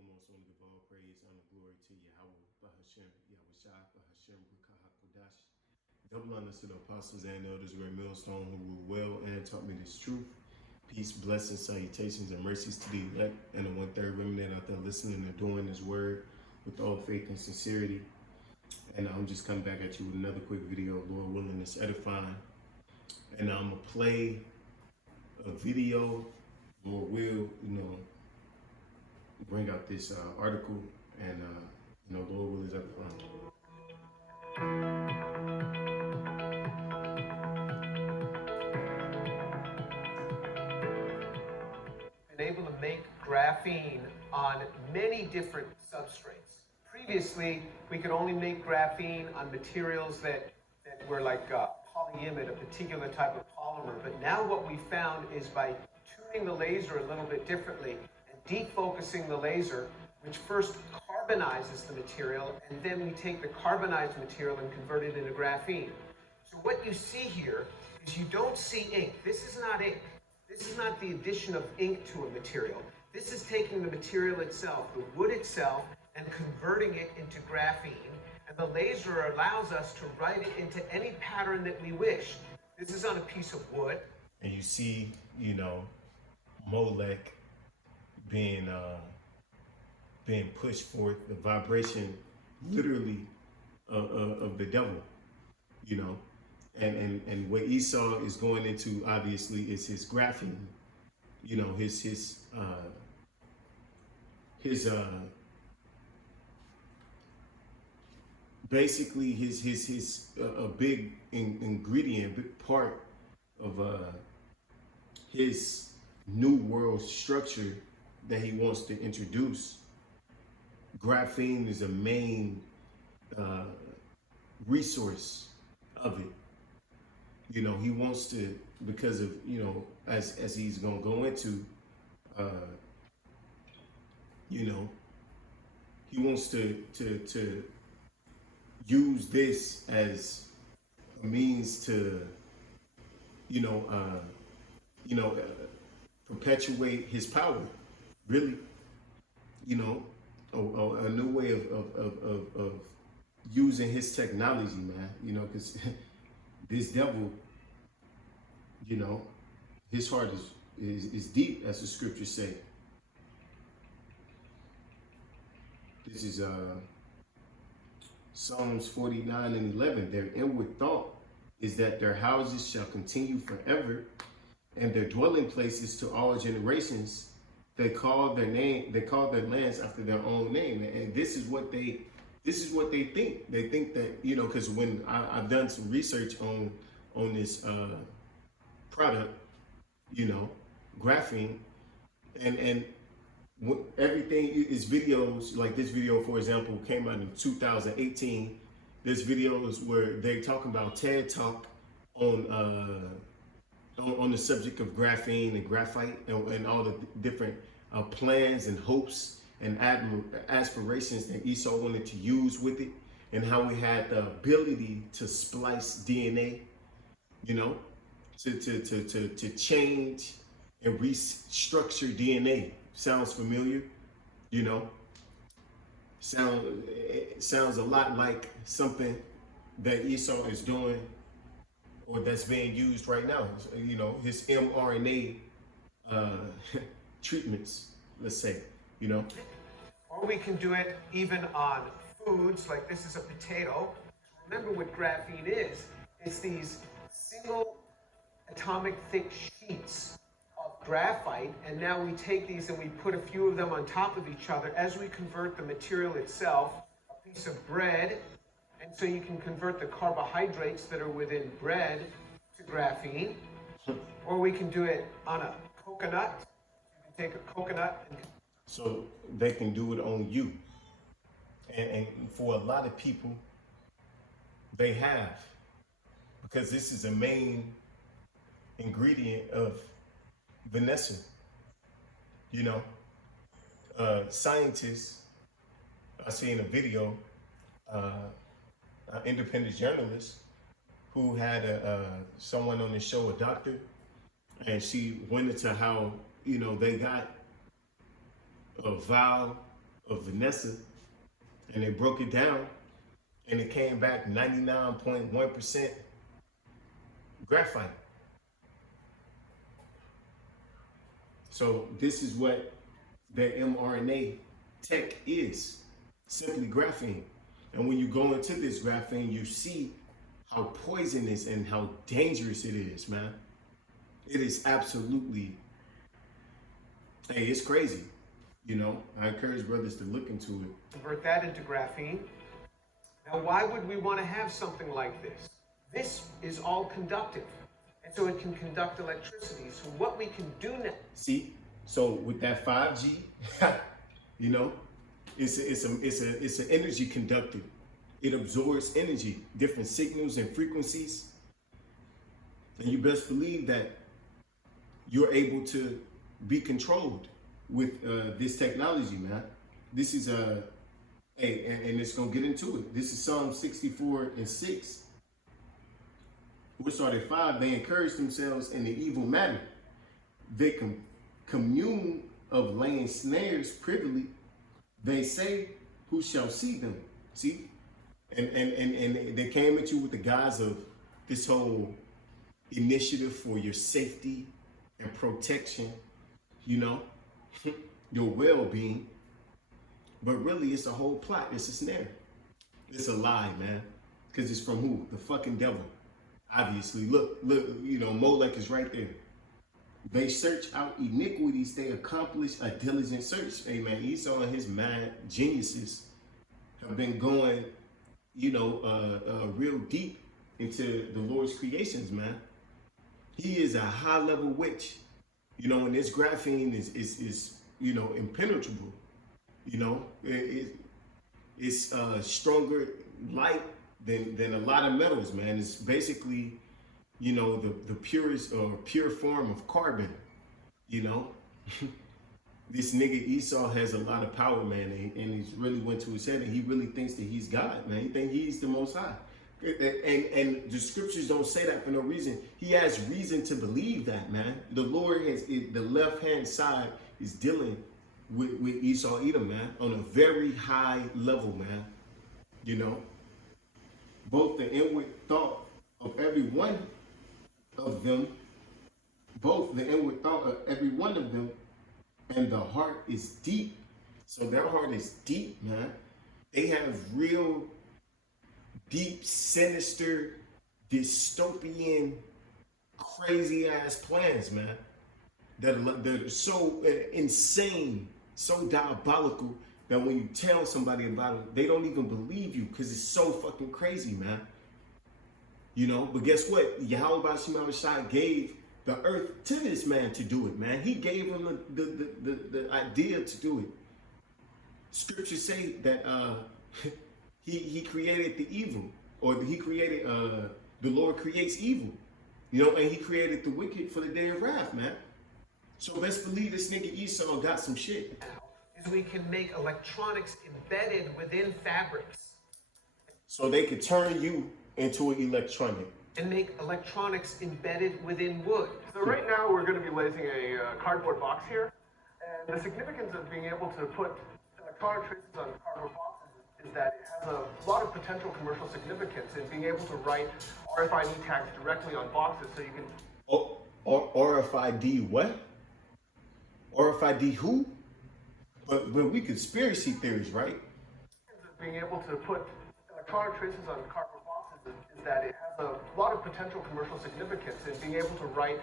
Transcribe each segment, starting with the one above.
foremost, I want to give all praise, honor, glory to Yahweh, Bahashem, Yahushua, Bahashem, Kodash. Double honors to the apostles and elders, great millstone, who ruled well and taught me this truth. Peace, blessings, salutations, and mercies to the elect and the one-third remnant out there listening and doing this word with all faith and sincerity. And I'm just coming back at you with another quick video, Lord willing, it's edifying. And I'm going to play a video, Lord will, bring out this article, and Lord will is edifying. Been able to make graphene on many different substrates. Previously, we could only make graphene on materials that were like polyimide, a particular type of polymer. But now what we found is by tuning the laser a little bit differently and defocusing the laser, which first carbonizes the material, and then we take the carbonized material and convert it into graphene. So what you see here is you don't see ink. This is not ink. This is not the addition of ink to a material. This is taking the material itself, the wood itself, and converting it into graphene. And the laser allows us to write it into any pattern that we wish. This is on a piece of wood. And you see, Molech being pushed forth, the vibration literally of the devil, And what Esau is going into, obviously, is his graphene, basically his a big ingredient, big part of his new world structure that he wants to introduce. Graphene is a main resource of it. He wants to, because of, as he's going to go into, he wants to use this as a means to, perpetuate his power, really, a new way of using his technology, man, because this devil, his heart is deep, as the scriptures say. This is Psalms 49 and 11. Their inward thought is that their houses shall continue forever, and their dwelling places to all generations. They call their lands after their own name, and this is what they think. They think that, because when I've done some research on this product, graphene, and everything is videos. Like this video, for example, came out in 2018. This video is where they talk about TED Talk on the subject of graphene and graphite and all the different plans and hopes and aspirations that Esau wanted to use with it, and how we had the ability to splice DNA, to change and restructure DNA. Sounds familiar, sounds a lot like something that Esau is doing, or that's being used right now. His mRNA treatments, let's say, Or we can do it even on foods, like this is a potato. Remember what graphene is. It's these single atomic thick sheets of graphite, and now we take these and we put a few of them on top of each other as we convert the material itself, a piece of bread, and so you can convert the carbohydrates that are within bread to graphene. Or we can do it on a coconut. You can take a coconut and... So they can do it on you. And for a lot of people, they have, because this is a main ingredient of Vanessa. Scientists, I see in a video, an independent journalist who had someone on the show, a doctor, and she went into how, they got a vial of Vanessa, and they broke it down, and it came back 99.1% graphite. So this is what the mRNA tech is, simply graphene. And when you go into this graphene, you see how poisonous and how dangerous it is, man. It is absolutely, hey, it's crazy. You know, I encourage brothers to look into it. Convert that into graphene. Now, why would we want to have something like this? This is all conductive, and so it can conduct electricity. So what we can do now. See, so with that 5G, you know, it's an energy conductor. It absorbs energy, different signals and frequencies, and you best believe that you're able to be controlled with this technology, man. This is hey, and it's gonna get into it. This is Psalm 64:6. We started 5. They encourage themselves in the evil manner. They commune of laying snares privily. They say, "Who shall see them?" See, and they came at you with the guise of this whole initiative for your safety and protection. You know, your well-being. But really, it's a whole plot. It's a snare. It's a lie, man. Because it's from who? The fucking devil. Obviously. Look, you know, Molech is right there. They search out iniquities. They accomplish a diligent search. Hey, man, Esau and his mad geniuses have been going, you know, real deep into the Lord's creations, man. He is a high-level witch. You know, and this graphene is you know, impenetrable. You know, it's stronger light than a lot of metals, man. It's basically, you know, the purest or pure form of carbon. You know, this nigga Esau has a lot of power, man, and he's really went to his head, and he really thinks that he's God, man. He thinks he's the Most High. And the scriptures don't say that for no reason. He has reason to believe that, man. The Lord has, the left-hand side is dealing with Esau Edom, man, on a very high level, man. You know, both the inward thought of every one of them, and the heart is deep. So their heart is deep, man. They have real deep, sinister, dystopian, crazy ass plans, man. That are so insane, so diabolical that when you tell somebody about it, they don't even believe you because it's so fucking crazy, man. You know, but guess what? Yahweh Bashim Shai gave the earth to this man to do it, man. He gave him the idea to do it. Scriptures say that he created the evil, or he created the Lord creates evil, you know, and he created the wicked for the day of wrath, man. So best believe this nigga Esau got some shit. Is we can make electronics embedded within fabrics. So they could turn you into an electronic. And make electronics embedded within wood. So right now we're going to be lasing a cardboard box here. And the significance of being able to put electronic traces on cardboard boxes is that it has a lot of potential commercial significance in being able to write RFID tags directly on boxes so you can... RFID what? RFID who? But we conspiracy theories, right? Being able to put electronic traces on cardboard boxes is that it has a lot of potential commercial significance in being able to write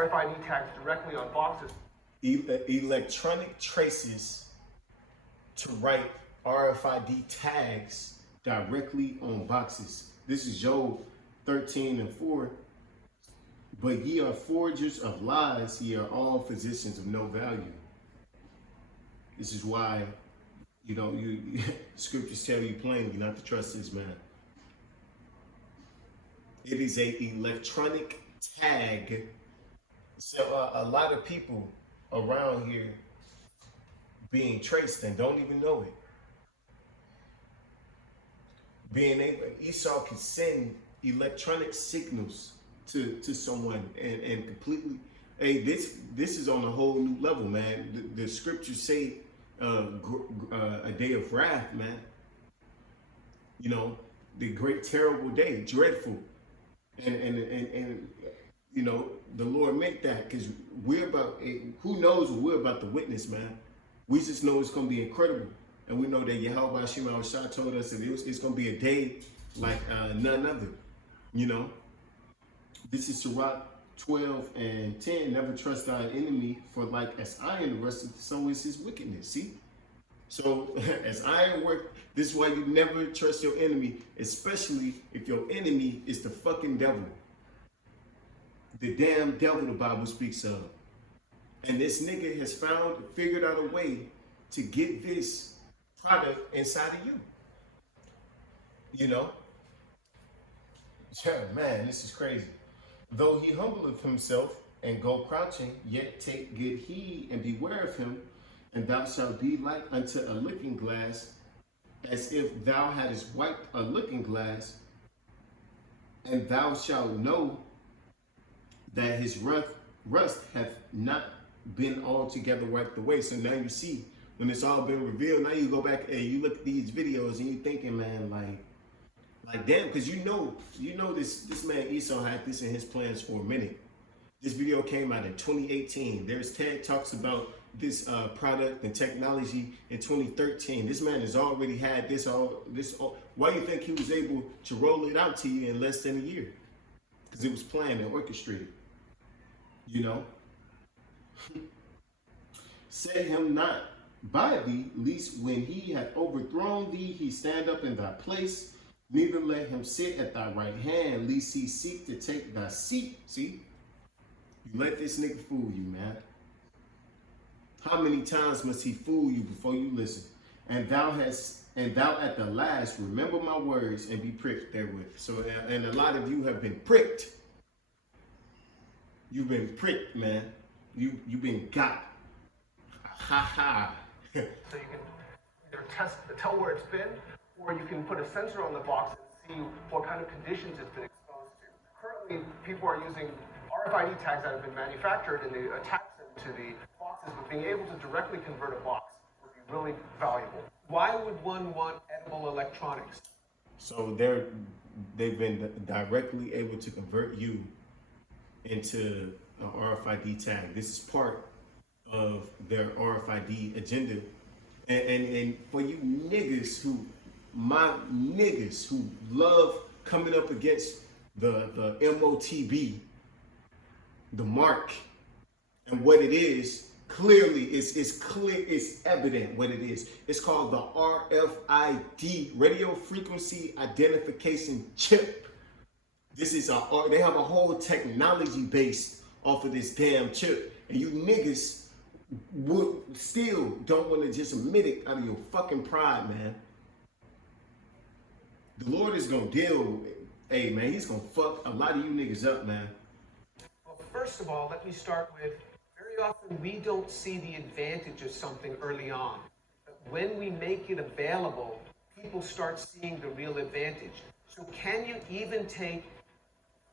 RFID tags directly on boxes. Electronic traces to write RFID tags directly on boxes. This is Job 13:4. But ye are forgers of lies, ye are all physicians of no value. This is why, you know, scriptures tell you plainly not to trust this man. It is a electronic tag. So a lot of people around here being traced and don't even know it. Being able, Esau can send electronic signals to someone and completely, hey, this is on a whole new level, man. The scriptures say a day of wrath, man. You know, the great terrible day, dreadful, and you know, the Lord make that because we're about. Who knows what we're about to witness, man? We just know it's gonna be incredible, and we know that Yahweh Shema Shah told us that it's gonna be a day like none other. You know, this is Sirach 12 and 10. Never trust thy enemy, for like as iron rusteth, so is his wickedness. See. So as iron work, this is why you never trust your enemy, especially if your enemy is the fucking devil. The damn devil the Bible speaks of. And this nigga has figured out a way to get this product inside of you. You know? Yeah, man, this is crazy. Though he humbleth himself and go crouching, yet take good heed and beware of him, and thou shalt be like unto a looking glass, as if thou hadst wiped a looking glass, and thou shalt know that his rust hath not been altogether wiped away. So now you see, when it's all been revealed, now you go back and you look at these videos and you're thinking, man, like damn, because you know this man Esau had this in his plans for a minute. This video came out in 2018. There's TED Talks about this product and technology in 2013. This man has already had this all. Why do you think he was able to roll it out to you in less than a year? Because it was planned and orchestrated. You know? Set him not by thee, lest when he hath overthrown thee, he stand up in thy place. Neither let him sit at thy right hand, lest he seek to take thy seat. See? You let this nigga fool you, man. How many times must he fool you before you listen? And thou at the last remember my words and be pricked therewith. So, and a lot of you have been pricked. You've been pricked, man. You've been got. Ha ha. So you can either tell where it's been, or you can put a sensor on the box and see what kind of conditions it's been exposed to. Currently, people are using RFID tags that have been manufactured and they attach them to the boxes, but being able to directly convert a box would be really valuable. Why would one want edible electronics? So they've been directly able to convert you into an RFID tag. This is part of their RFID agenda. And for you niggas my niggas who love coming up against the MOTB, the mark, and what it is, clearly it's clear, it's evident what it is. It's called the RFID, radio frequency identification chip. This is they have a whole technology based off of this damn chip, and you niggas would still don't want to just admit it out of your fucking pride, man. The Lord is gonna deal. Hey, man, he's gonna fuck a lot of you niggas up, man. Well, first of all, let me start with, very often we don't see the advantage of something early on. But when we make it available, people start seeing the real advantage. So can you even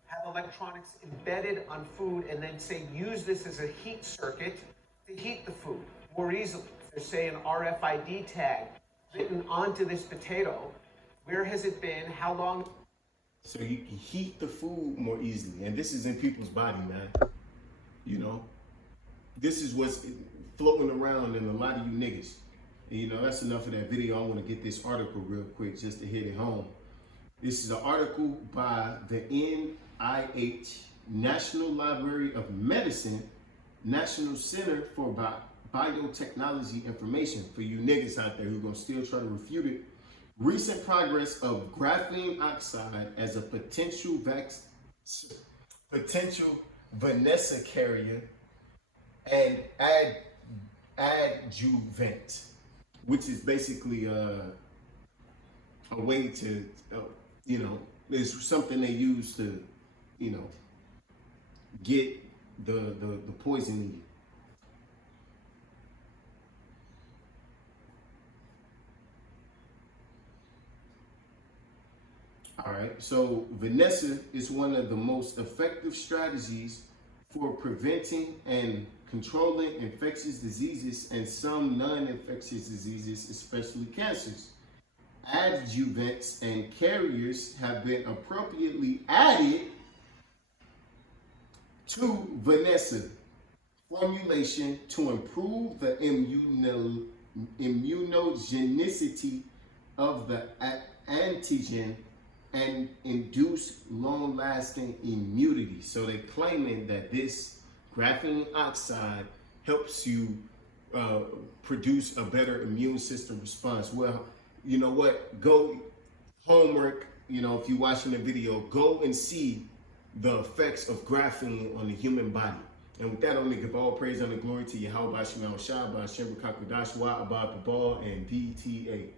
have electronics embedded on food and then say, use this as a heat circuit to heat the food more easily? There's, say, an RFID tag written onto this potato. Where has it been? How long? So you can heat the food more easily. And this is in people's body, man. You know? This is what's floating around in a lot of you niggas. And, you know, that's enough of that video. I want to get this article real quick just to hit it home. This is an article by the NIH, National Library of Medicine, National Center for Biotechnology Information. For you niggas out there who are going to still try to refute it. Recent progress of graphene oxide as a potential Vanessa carrier and adjuvant, which is basically a way to, you know, it's something they use to, you know, get the poison in you. All right, so Vanessa is one of the most effective strategies for preventing and controlling infectious diseases and some non-infectious diseases, especially cancers. Adjuvants and carriers have been appropriately added to Vanessa formulation to improve the immunogenicity of the antigen and induce long-lasting immunity. So they're claiming that this graphene oxide helps you produce a better immune system response. Well, you know what? Go homework. You know, if you're watching the video, go and see the effects of graphene on the human body. And with that, I'm going to give all praise and glory to Yahweh Shema Shah, Hashem B'Kakudashwa, Abba Babal, and DTA.